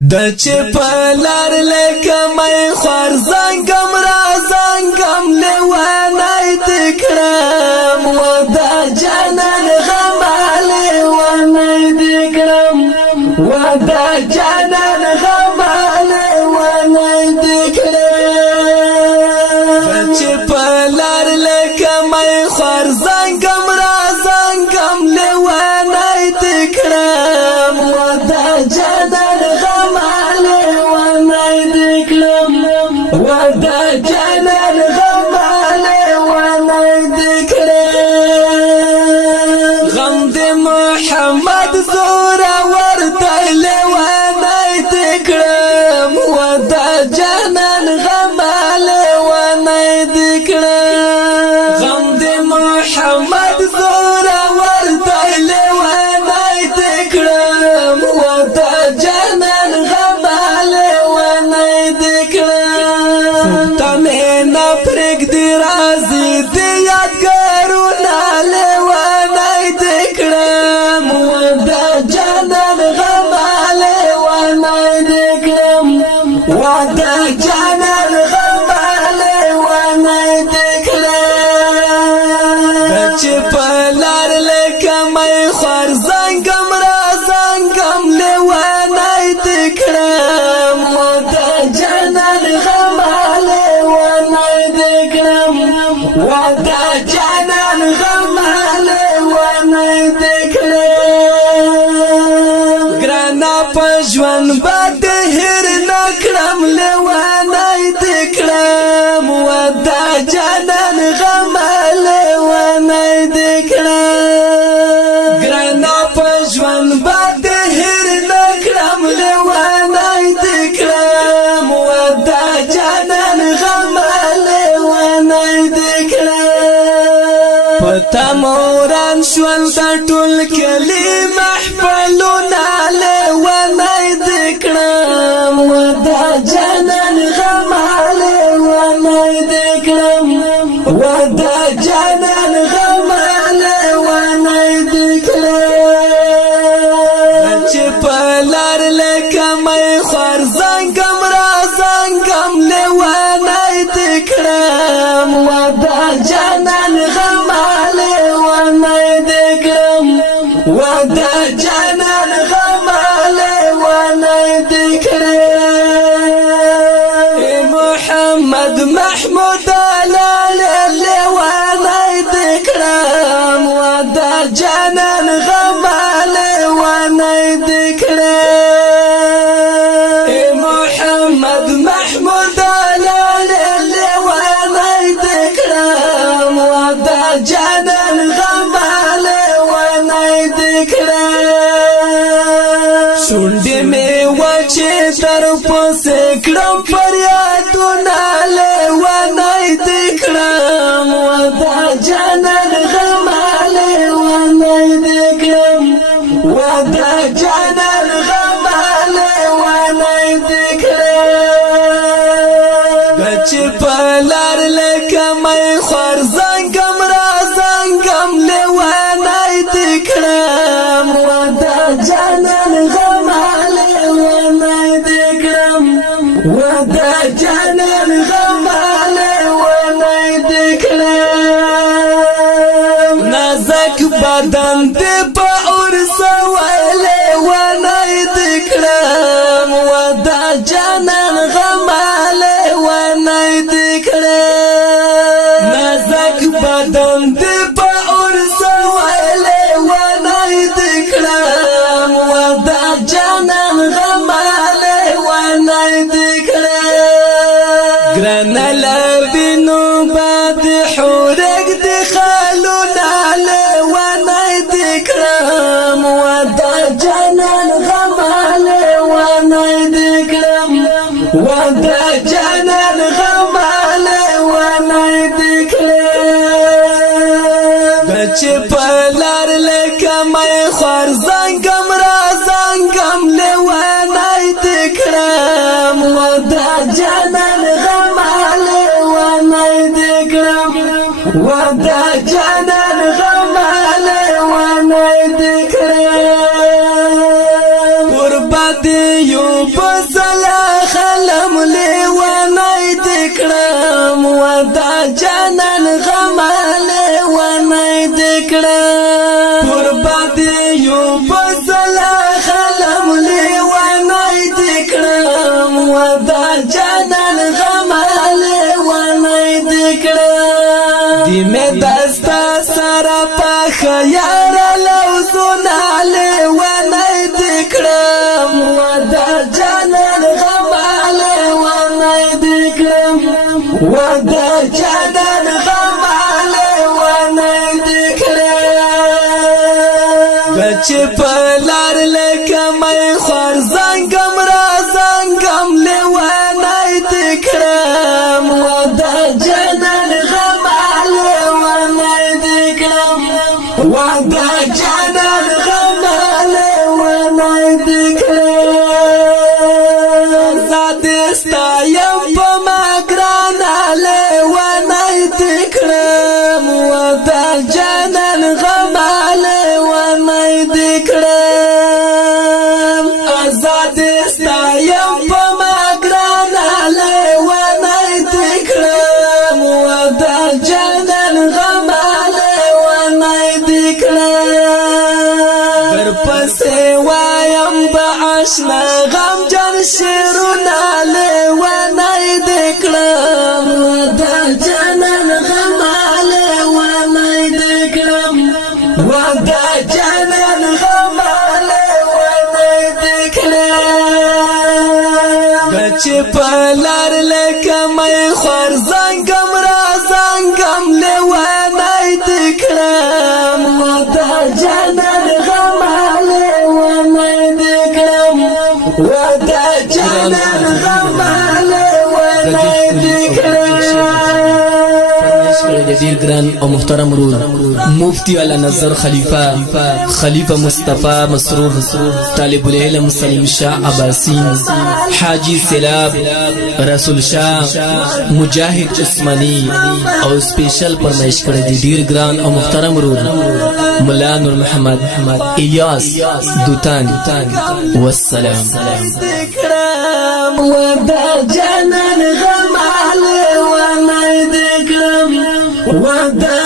د چې په لار لکه مې خوار زنګم را زنګم لیوانی دکړم و دا جانان غمال لیوانی دکړم و دا جانان غمال لیوانی دکړم د چې په لار لکه مې خوار زنګم را زنګم لیوانی دکړم و دا جانان ودا جانان غمال وانا ذكرى غم دي محمد زورا وردل وانا ذكرى ودا جانان غمال وانا ذكرى غم دي محمد زورا وردل وانا ذكرى ودا جانان غمال وانا ذكرى تمنا پرګ دی رازي دی یادګارونه لیوانی دکړم ودا جانان غمال لیوانی دکړم ودا جانان غمال لیوانی دکړم چې په لار لکه مې خوار زنګم را زنګم لیوانی دکړم ودا جانان غمال ودا جانان غمال وانا دکړم ګرانا پښون بد هر نکړم لیوانا دکړم ودا جانان غمال وانا دکړم ګرانا پښون بد هر نکړم لیوانا دکړم ودا جانان غمال وانا پتا موران شول دا ټول کلی محفلونه لیوانی دکړم ودا جانان غمال لیوانی دکړم ودا جانان غمال لیوانی دکړم چې په لار لکه مې خوار زنګم را زنګم لیوانی دکړم ودا جانان ودا جانان غمال وانا دکړم محمد محمود لاله وانا دکړم ودا جانان غمال وانا دکړم محمد محمود لاله وانا دکړم ودا جانان غمال شونډې مې وچې تر پسې کړم فریادونه لیوانی دکړم ودا جانان غمال لیوانی دکړم ودا جانان غمال لیوانی دکړم چې په لار لکه مې خوار زنګم را زنګم لیوانی دکړم ودا جانان غمال لیوانی دکړم ودا جانان غمال لیوانی دکړم نازک بدن دې په اور سوال لیوانی دکړم ودا جانان غمال لیوانی دکړم نازک بدن دې په اور سوال لیوانی دکړم ودا جانان غمال لیوانی دکړم ګرانه لبینو باد حورک دی خالونه لیوانی دکړم ودا جانان غمال لیوانی دکړم ودا جانان غمال لیوانی دکړم چې په لار لکه مې خوار زنګم را زنګم لیوانی دکړم ودا جانان غمال لیوانی دکړم ودا جانان غمال لیوانی دکړم قربان یو ودا جانان غماله ونای دکړه قربان یو بزلا خلم لی ونای دکړه ودا جانان غماله ونای دکړه دی می دستا سره په خیال لوزونه لی ونای دکړه ودا جانان غماله ونای دکړه ودا جانان غماله ونای دکړه بچ پلار لکه مې خور زنګم را زنګم له ونای دکړه ودا جانان غماله ونای دکړه ودا جانان غماله ونای دکړه زادستا یم په مګرانه له ونای دکړه ودا جانان غماله ونای دکړه زادستا یم په مګرانه له ونای دکړه ودا جانان غماله ونای دکړه ورپسې وایم به آشنا غم جان شیرونه له ونای دکړه ودا جانان غماله ونای دکړه ودا جانان غماله ونای دکړه بچ پلار لکه مې خور زنګم را زنګم له ونای دکړه ودا جانان غماله ونای دکړه ودا جانان غماله ونای دکړه دیر گران او محترم رول مفتی علی نظر خلیفہ مصطفی مسرور طالب العلم سلیم شاہ عباسی حاجی سیلاب رسول شاہ مجاہد عثمانی او سپیشل فرمائش کړی دی ډیر ګران او محترم رول مولا نور محمد الیاس دوتان والسلام ودا جانان غماله ونای دکړه ودا